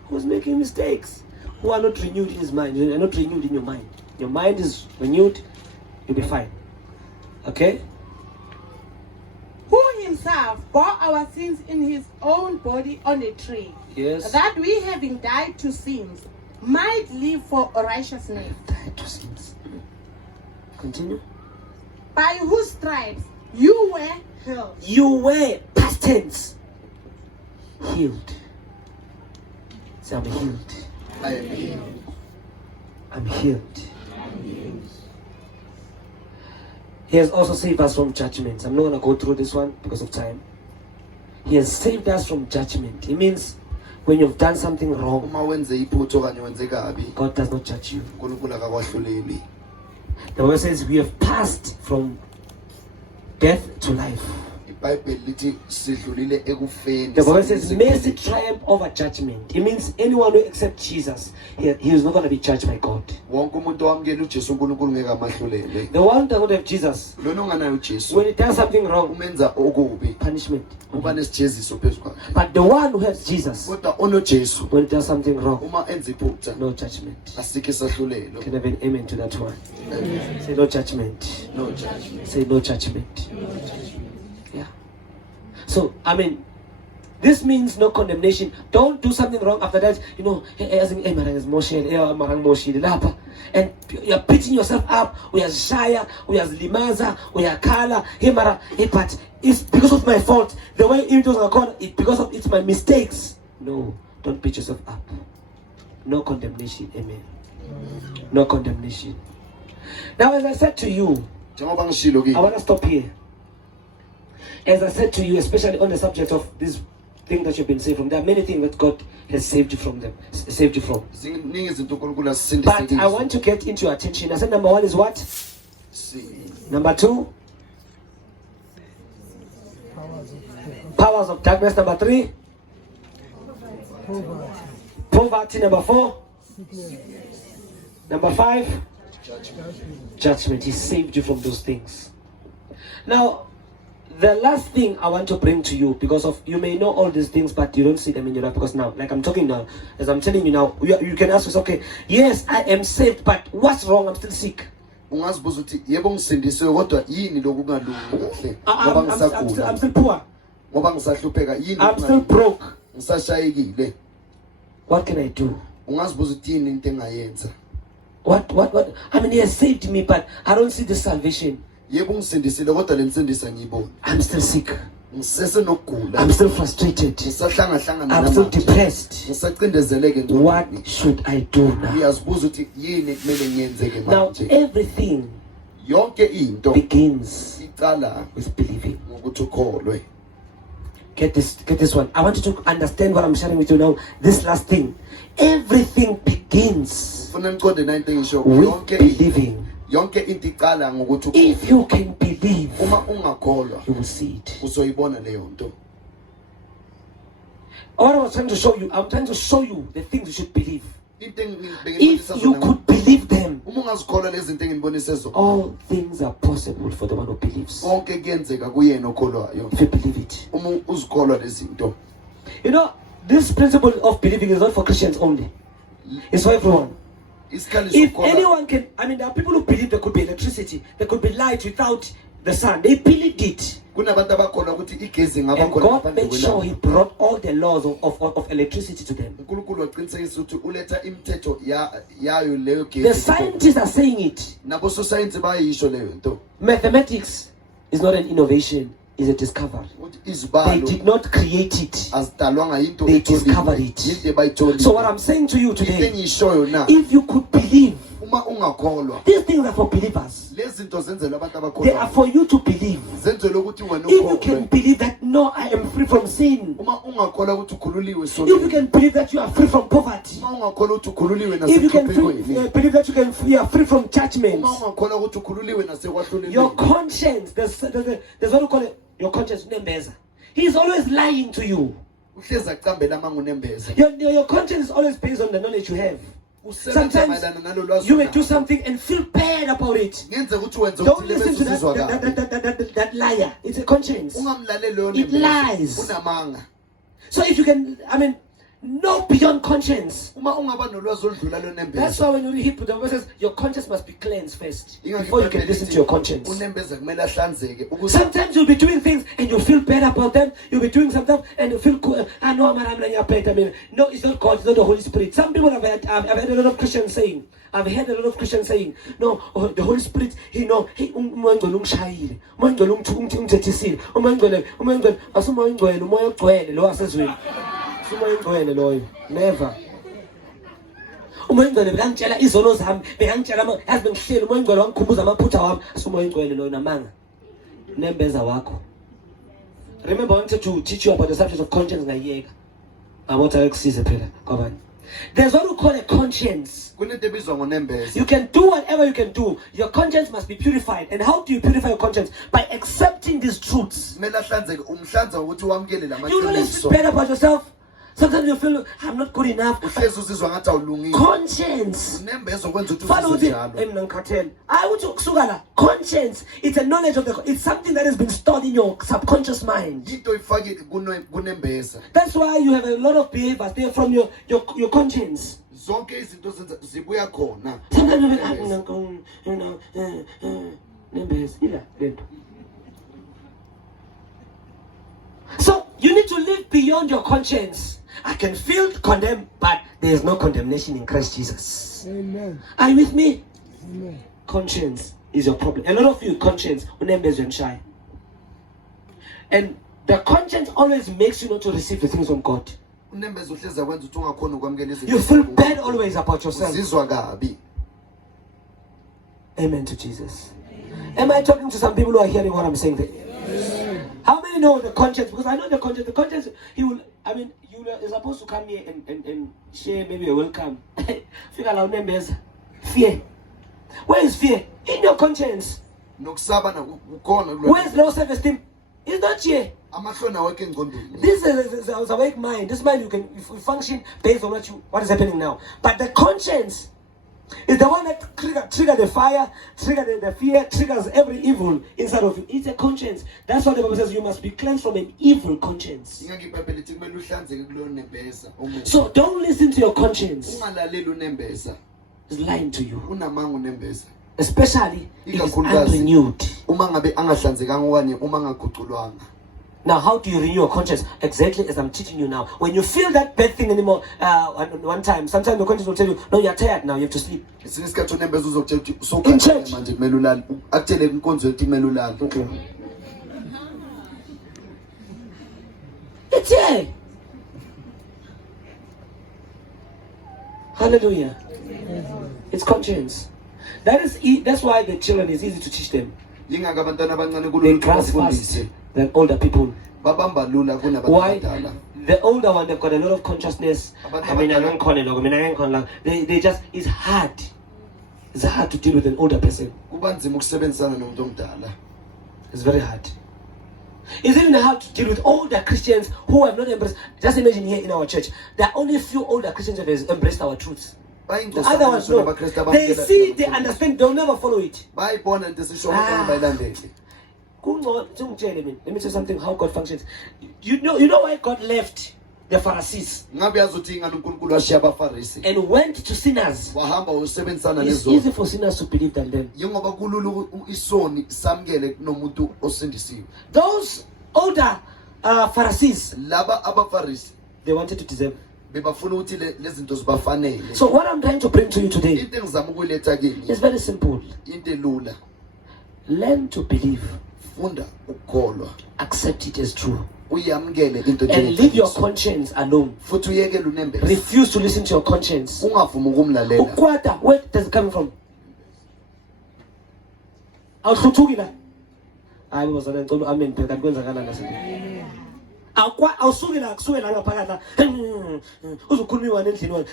who's making mistakes, who are not renewed in his mind. You are not renewed in your mind. Your mind is renewed, you'll be fine. Okay? Who himself bore our sins in his own body on a tree. Yes. That we, having died to sins, might live for righteousness. Died to sins. Continue. By whose stripes you were healed. You were, past tense, healed. Say, I'm healed. I am healed. I'm healed. He has also saved us from judgment. I'm not going to go through this one because of time. He has saved us from judgment. It means when you've done something wrong, God does not judge you. The Bible says we have passed from death to life. iBhayibheli lithi sidlulile ekufeni. The Bible says mercy triumph over judgment. It means anyone who accepts Jesus, he is not going to be judged by God. Wonke umuntu owamukela uJesu uNkulunkulu ngeke amahlulele. The one that would have Jesus, Lona onganayo uJesu when he does something wrong, umenza okubi. punishment. Uba nesijeziso phezu kwakhe. But the one who has Jesus, Kodwa onoJesu when he does something wrong, uma enza iphutha no judgment. asikho isahlulelo. Can I have an amen to that one? Say no judgment. No judgment. Say no judgment. Yeah. So, I mean, this means no condemnation. Don't do something wrong after that. You know, and you're beating yourself up. We are shy. We are limaza. We are kala. But it's because of my fault. The way it was called, it's because of it's my mistakes. No, don't beat yourself up. No condemnation. Amen. No condemnation. Now, as I said to you, Njengoba ngishilo I ke want to stop here. As I said to you, especially on the subject of this thing that you've been saved from, there are many things that God has saved you from them, saved you from. ziningi izinto uNkulunkulu But I asisindise. want to get into your attention. I said number one is what? Number two, powers of darkness. Number three, poverty. Number four, number five, judgment. He saved you from those things. Now, the last thing I want to bring to you, because of you may know all these things, but you don't see them in your life. Because now, like I'm talking now, as I'm telling you now, you can ask us, okay, yes, I am saved, but what's wrong? I'm still sick. Ungazibuza ukuthi yebo ngisindisiwe kodwa yini lokungalungi kahle ngoba I'm ngisagula still poor. ngoba ngisahlupheka yini I'm still broke. ngisashayekile. What can I do? Ungazibuza ukuthi yini into engayenza. What? I mean, he has saved me, but I don't see the salvation. Yebo ngisindisile kodwa lensindisa ngiyibona. I'm still sick. Ngisesenokugula. I'm still frustrated. Ngisahlanga I'm still depressed. Ngisacindezeleke ngcono. What should I do now? Ngiyazibuza ukuthi yini kumele ngiyenzeke Now, manje. everything Yonke into begins iqala with believing. ngokuthi ukholwe. Get this one. I want you to understand what I'm sharing with you now. This last thing. Everything begins Ufuna niqonde into engisho with yonke believing. yonke into iqala ngokuthi If you can believe, uma ungakholwa you will see it. uzoyibona leyo nto. What I was trying to show you, I'm trying to show you the things you should believe. Into engibheke If you could believe them, uma ungazikholwa lezi zinto engibonise zona all things are possible for the one who believes. konke kuyenzeka kuyena okholwayo If you believe it. uma uzikholwa lezi zinto. You know, this principle of believing is not for Christians only. It's for everyone. Isikhali If sokholwa anyone can, I mean, there are people who believe there could be electricity, there could be light without the sun. They believed it. kunabantu abakholwa ukuthi igezi ngaba And khona God ngaphandle made sure He kwelanga. brought all the laws of electricity to them. uNkulunkulu waqinisekisa ukuthi uletha imithetho yayo leyo The gezi. scientists are saying it. Nabo sosayensi bayisho leyo nto. Mathematics is not an innovation, it's a discovery. Ukuthi They izibalo did not create it. azidalwanga into They etholiwe. discovered it. Yinto ebayitholile. So what I'm saying to you into today, engiyishoyo na if you could believe, uma ungakholwa these things are for believers. lezi zinto zenzelwe abantu They are abakholwayo. for you to believe. Zenzelwe ukuthi wena If you can ukholwe. believe that, no, I am free from sin. Uma ungakholwa ukuthi ukhululiwe If you sonke. can believe that you are free from poverty. Uma ungakholwa ukuthi ukhululiwe If you can nasekuhluphekweni. believe that you are free from Uma judgments. ungakholwa ukuthi ukhululiwe Your nasekwahlulelweni. conscience, there's what we call it, your conscience, Nembeza. He's always lying to you. Uhlezi acambela amanga unembeza. Your conscience is always based on the knowledge you have. Usebenza Sometimes mayelana nalolwazi. you may do something and feel bad about it. Ngenzeka ukuthi wenze Don't ukuthi listen to lebezizwa kabi. that liar. It's a conscience. Ungamlaleli lo It lies. unamanga. So if you can, I mean, know beyond conscience. Uma ungaba nolwazi oludlula lo That's nembeza. why when you read Hebrew, the Bible says your conscience must be cleansed first before you can listen to your conscience. Unembeza kumele ahlanzeke ukuze Sometimes you'll be doing things and you feel bad about them. You'll be doing something and you feel cool. I know I'm I mean, no, it's not God, it's not the Holy Spirit. Some people I've heard a lot of Christians saying, no, oh, the Holy Spirit, he never. Umoya ingcwele bekangitshela izono zami, bekangitshela yazi bengihleli umoya ingcwele wangikhumbuza amaphutha wami, asumoya ingcwele loyo namanga. Nembeza wakho. Remember I wanted to teach you about the subject of conscience ngayiyeka. Abotha ekusize phela kwabanye. There's what we call a conscience. Kunento ebizwa ngonembeza. You can do whatever you can do. Your conscience must be purified. And how do you purify your conscience? By accepting these truths. Kumele ahlanzeke umhlanza ukuthi wamkele You don't lamaqiniso. feel bad about yourself. Sometimes you feel I'm not good enough. Uhlezi uzizwa ngathi awulungile. Conscience. Unembeza okwenza ukuthi Fana uzizwe ukuthi njalo. I want to kusuka la. Conscience. It's a knowledge of it's something that has been stored in your subconscious mind. Into ifakile kunembeza. That's why you have a lot of behaviors there from your conscience. Zonke izinto zenza zibuya khona. Sometimes so you need to live beyond your conscience. I can feel condemned, but there is no condemnation in Christ Jesus. Amen. Are you with me? Amen. Conscience is your problem. A lot of you conscience and shy. And the conscience always makes you not to receive the things from God. Unembeza uhlezi akwenza ukuthi ungakhona ukwamkela izinto. You feel bad always about yourself. Uzizwa kabi. Amen to Jesus. Am I talking to some people who are hearing what I'm saying there? How many know the conscience? Because I know the conscience. The conscience, you're supposed to come here and share maybe a welcome. Fear. Where is fear? In your conscience. Nokusaba kukhona. Where is low self-esteem? It's not here. Amahloni awekho engqondweni. This is a awake mind. This mind you function based on what is happening now. But the conscience is the one that trigger the fire, trigger the fear, triggers every evil inside of you. It's a conscience. That's what the Bible says. You must be cleansed from an evil conscience. Ingakho iBhayibheli lithi kumele uhlanzeke kulo nembeza. So don't listen to your conscience. Ungalaleli unembeza. It's lying to you. Unamanga unembeza. Especially if it's unrenewed. Uma ngabe angahlanzekanga okanye uma angaguculwanga. Now, how do you renew your conscience? Exactly as I'm teaching you now. When you feel that bad thing anymore, one time, sometimes your conscience will tell you, no, you're tired now, you have to sleep. In church. Okay. It's here. Hallelujah. It's conscience. That's why the children is easy to teach them. They grasp fast than older people. Why? The older one, they've got a lot of consciousness. They just, it's hard. It's hard to deal with an older person. It's very hard. It's even hard to deal with older Christians who have not embraced. Just imagine here in our church, there are only a few older Christians that have embraced our truths. The other ones, no. They see, they understand, they'll never follow it. Let me say something how God functions. You know why God left the Pharisees and went to sinners? It's easy for sinners to believe than them. Those older Pharisees, they wanted to deserve. So what I'm trying to bring to you today is very simple. Learn to believe. Accept it as true. And leave your conscience alone. Refuse to listen to your conscience. Ukwata, where does it come from? I was an amen. Awusukela kusukela ngaphakathi uzokhuluma endlini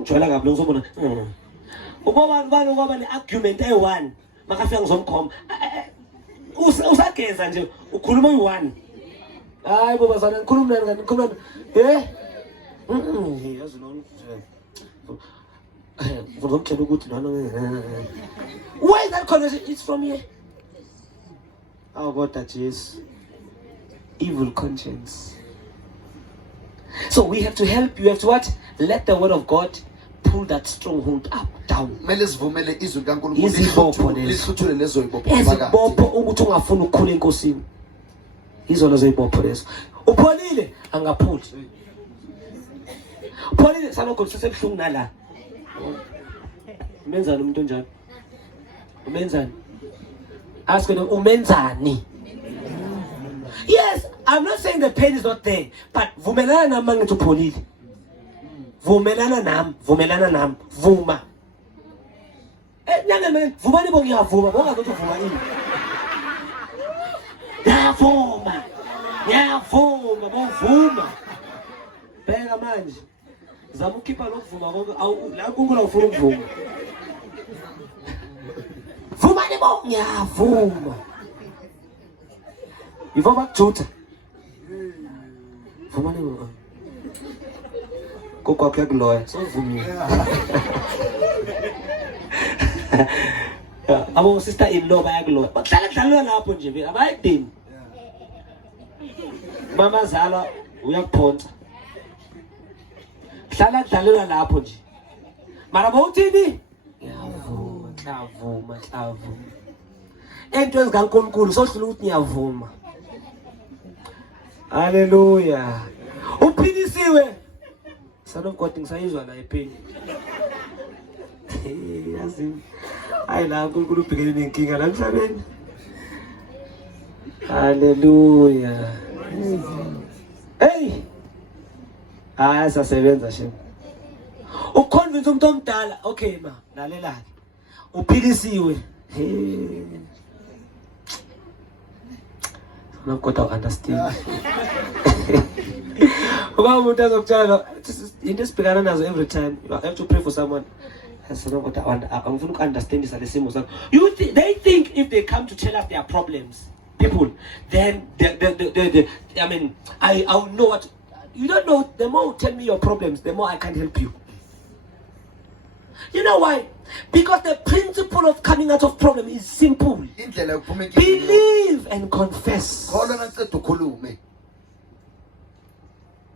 njwala kabi ngizobona ubani ne-argument eyi-1 makafika ngizomkhoma usageza nje ukhuluma uyi-1 hayi bobazana ngikhuluma nani yazi nona ngizomtshela ukuthi nona where is that conversation? It's from here. Oh God, that is evil conscience. So we have to help. You have to what? Let the word of God pull that stronghold up, down. Izibopho ukuthi ungafuni ukukhula enkosini. Izona zezibopho lezo. Upholile angaphuli. Upholile salokho sisebuhlungu nala. Umenzani umuntu onjani? Umenzani? Ask them, umenzani? Yes, I'm not saying the pain is not there, but vumelana nam mangithi upholile. Vumelana nam, vuma. Nyanga vumani bo ngiyavuma, bonga ukuthi uvuma ini. Ngiyavuma, bovuma. Bheka manje. zama ukhipha lokuvuma konke la uNkulunkulu awufuna ukuvuma. Vuma ni bo ngiyavuma. Yifo bakujutha. Vuma ni bo. Kokwakhe kuloya sovumile. Abo sister in law bayakuloya. Bahlala kudlalwa lapho nje vele abayidini. Mama zala uyakuphonsa. Hlala kudlalelwa lapho nje. Mara bawuthini? Ngiyavuma. Ento ezikaNkulunkulu sohlula ukuthi ngiyavuma. Hallelujah. Uphilisiwe. Son of God ngisayizwa la epheni. Yazi. Hayi la uNkulunkulu ubhekene nenkinga la emhlabeni. Hallelujah. Hey. Sasebenza shem. Uconvince umuntu omdala, okay ma, lalela ke. Uphilisiwe. Not got to understand. About umuntu azokutshela into esibhekana nazo every time. You have to pray for someone. I'm going to understand this at the same time. They think if they come to tell us their problems, people, then I'll know what. You don't know. The more you tell me your problems, the more I can help you. You know why? Because the principle of coming out of problem is simple. Believe and confess.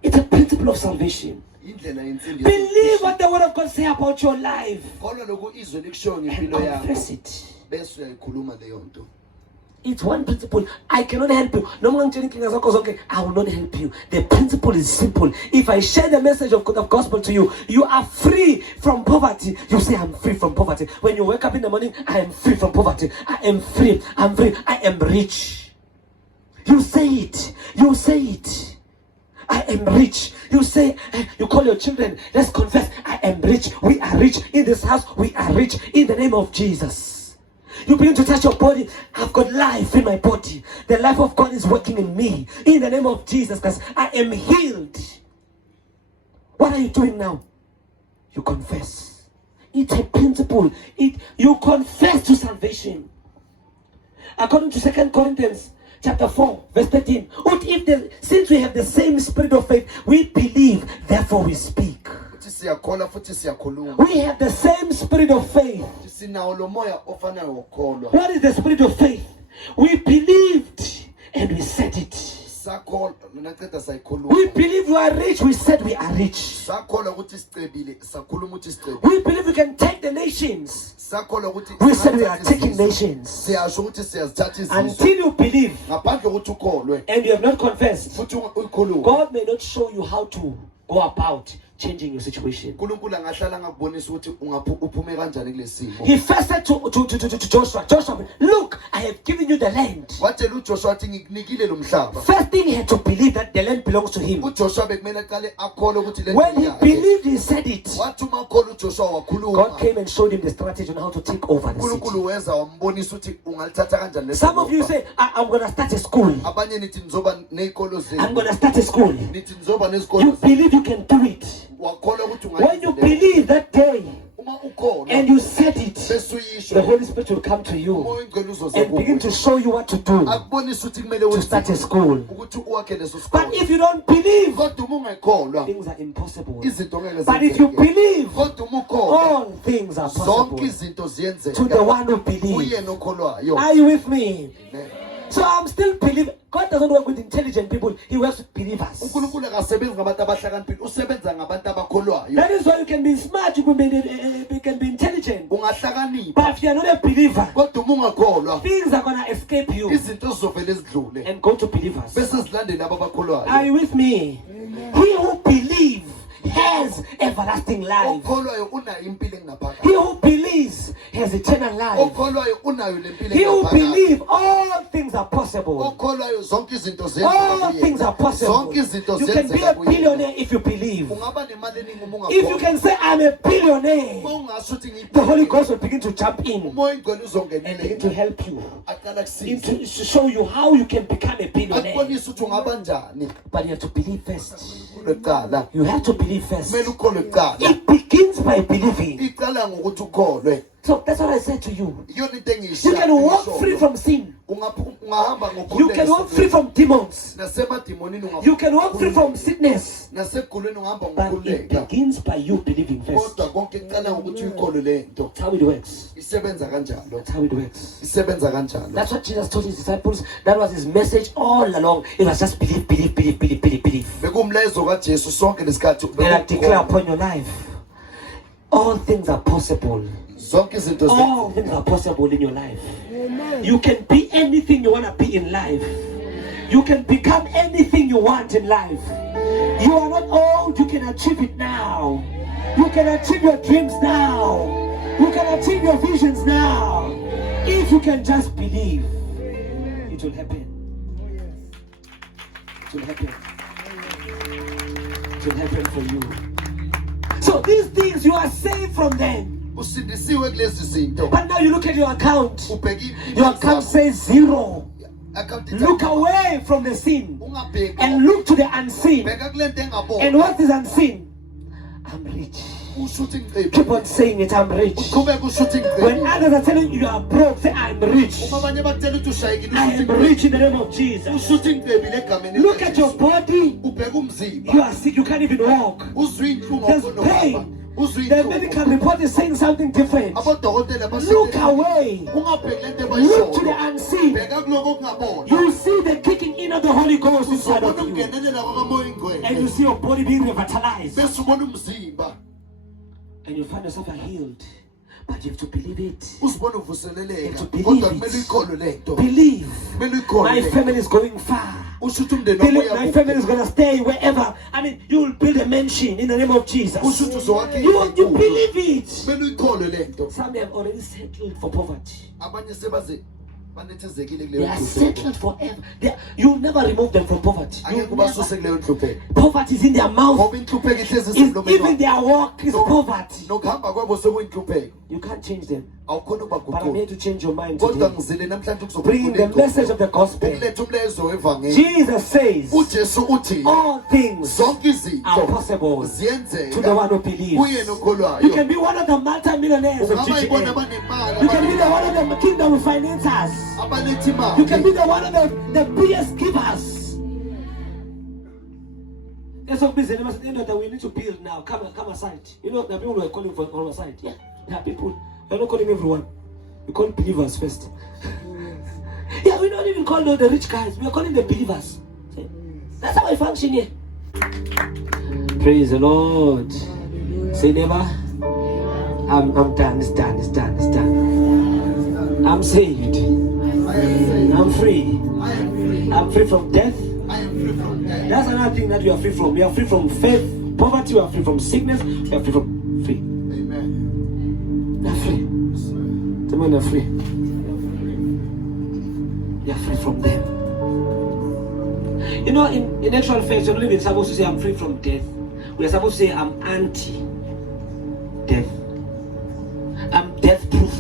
It's a principle of salvation. Believe what the word of God says about your life and confess it. It's one principle. I cannot help you. No one thinking as okay, I will not help you. The principle is simple. If I share the message of gospel to you, you are free from poverty. You say, I'm free from poverty. When you wake up in the morning, I am free from poverty. I am free. I'm free. I am rich. You say it. You say it. I am rich. You say, you call your children, let's confess, I am rich. We are rich. In this house, we are rich. In the name of Jesus. You begin to touch your body. I've got life in my body. The life of God is working in me. In the name of Jesus, because I am healed. What are you doing now? You confess. It's a principle. You confess to salvation. According to 2 Corinthians chapter 4, verse 13. Since we have the same spirit of faith, we believe, therefore we speak. We have the same spirit of faith. What is the spirit of faith? We believed and we said it. We believe we are rich, we said we are rich. We believe we can take the nations. We said we are taking nations. Until you believe and you have not confessed, God may not show you how to go about changing your situation. He first said to Joshua, Joshua, look, I have given you the land. First thing he had to believe that the land belongs to him. When he believed, he said it. God came and showed him the strategy on how to take over the city. Some of you say, I'm going to start a school. I'm going to start a school. You believe you can do it. When you believe that day and you said it, the Holy Spirit will come to you and begin to show you what to do to start a school. But if you don't believe, things are impossible. But if you believe, all things are possible to the one who believes. Are you with me? So I'm still believing. God doesn't work with intelligent people. He works with believers. That is why you can be smart, you can be intelligent. But if you are not a believer, things are going to escape you and go to believers. Are you with me? Amen. He who believes has everlasting life. He who believes has eternal life. He who believes all things are possible. All things are possible. You can be a billionaire if you believe. If you can say, I'm a billionaire, the Holy Ghost will begin to jump in and begin to help you, to show you how you can become a billionaire. But you have to believe first. ukholwe kuqala. You have to believe first. Kumele ukholwe kuqala. It begins by believing. Iqala ngokuthi ukholwe. So that's what I said to you. Iyona into You can walk free from sin. Ungahamba You can walk free from demons. nasemademonini You can walk free from sickness. nasekuguleni ungahamba But it ngokhululeka. begins by you believing first. Kodwa konke kuqala ngokuthi uyikholwe le nto. That's how it works. Isebenza kanjalo. That's how it works. Isebenza kanjalo. That's what Jesus told his disciples. That was his message all along. It was just believe, believe, believe, believe, believe, believe. Bekumlezo kaJesu sonke lesikhathi. And I declare upon your life, all things are possible. Zonke izinto All things are possible in your life. You can be anything you want to be in life. You can become anything you want in life. You are not old, you can achieve it now. You can achieve your dreams now. You can achieve your visions now. If you can just believe, it will happen. It will happen. It will happen for you. So these things, you are saved from them. usindisiwe kulezi zinto. But now you look at your account. Ubheke Your account says zero. account Look away from the sin ungabheki. and look to the unseen. Bheka kule nto engabona. And what is unseen? I'm rich. Ushuthi ngqibi. Keep on saying it, I'm rich. Uqhubeka ushuthi When ngqibi. others are telling you you are broke, say I'm rich. Uma abanye bakutshela ukuthi ushayekile I ushuthi am ngqibi. rich in the name of Jesus. Ushuthi ngqibile egameni Look at your body. ubheka umzimba. You are sick, you can't even walk. Uzwa inhlungu There's awukhona pain. ukuhamba. Uzwa The inhlungu. medical report is saying something different. Abodokotela Look away. ungabheki le nto Look to ebayishoyo. the unseen. Bheka kuloko okungabona. You see the kicking in of the Holy Ghost inside Uzobona of you. ukungenelela kwakamoya And you ingcwele. see your body being revitalized. Bese ubona umzimba. And you find yourself healed. But you have to believe it. Uzibona You uvuseleleka. have to believe Kodwa it. kumele uyikholwe le nto. Believe. Kumele uyikholwe My le nto. family is going far. Ushuthi umndeni Believe wami my family is going to stay wherever. I mean, you will build a mansion in the name of Jesus. Ushuthi uzowakha You believe it. kumele uyikholwe le nto. Some have already settled for poverty. Abanye sebaze banethezekile They kuleyo are nhlupheko. settled forever. You'll never remove them from poverty. Angeke You'll ubasuse never. kuleyo nhlupheko. Poverty is in their mouth. Ngoba inhlupheko ihlezi Even isemlomeni their walk is No. poverty. nokuhamba kwabo sekuyinhlupheko. You can't change them. Awukhona But I'm ukubaguqula. here to change your mind Kodwa today. ngizile namhlanje Bringing the message of the gospel. ukuletha umlezo wevangeli. Jesus says, uJesu uthi all things zonke izinto are possible to the one who ziyenzeka kuye believes. You nokholwayo. can be one of the multi-millionaires of Ungabayibona GGN. abanemali, You can be the one of the kingdom financiers. abaletha You can be imali. the one of the biggest givers. That's what business. You know that we need to build now. Come aside. You know the people who are calling for on our side. Yeah, there are people. We're not calling everyone. We call believers first. Yeah, we don't even call the rich guys. We are calling the believers. That's how I function here. Praise the Lord. Say neighbor, I'm done. It's done. It's done. It's done. I'm saved. I'm free. I'm free from death. That's another thing that we are free from. We are free from faith, poverty. We are free from sickness. We are free from free. Amen. We are free. The men are free. We are free from them. You know, in actual faith, you're not even supposed to say I'm free from death. We are supposed to say I'm anti-death. I'm death-proof.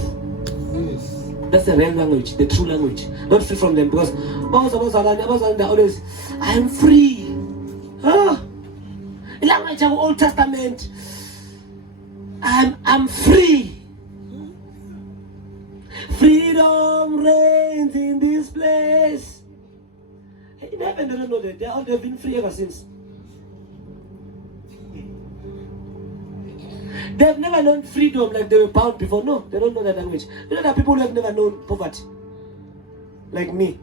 That's the real language, the true language. Not free from them, because most of us are always, I am free. The language of Old Testament, I'm free. Freedom reigns in this place. In heaven, they don't know that. They've been free ever since. They've never known freedom like they were bound before. No, they don't know that language. You know, there are people who have never known poverty. Like me.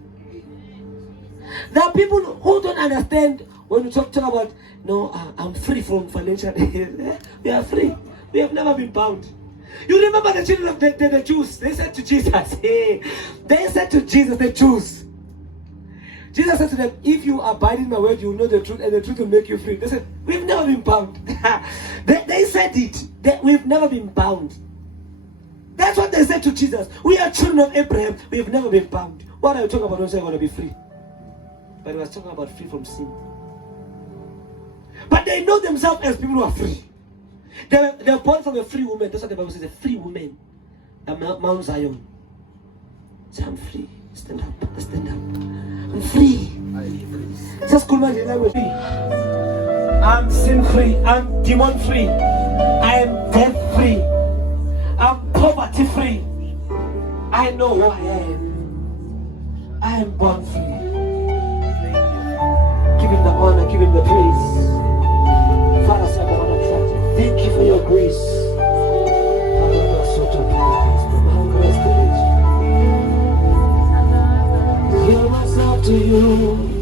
There are people who don't understand when you talk about, no, I'm free from financial. We are free. We have never been bound. You remember the children of the Jews? They said to Jesus, the Jews. Jesus said to them, if you abide in my word, you will know the truth, and the truth will make you free. They said, we've never been bound. they said it. We've never been bound. That's what they said to Jesus. We are children of Abraham. We've never been bound. What are you talking about when you're going to be free? But he was talking about free from sin. But they know themselves as people who are free. They're born from a free woman. That's what the Bible says, a free woman. Mount Zion. Say, I'm free. Stand up. Stand up. I'm free. Just cool man, I'm free. I'm sin free. I'm demon free. I am death free. I'm poverty free. I know who I am. I am born free. Give him the honor, give him the praise. Father, say, thank you for your grace. You're myself to you.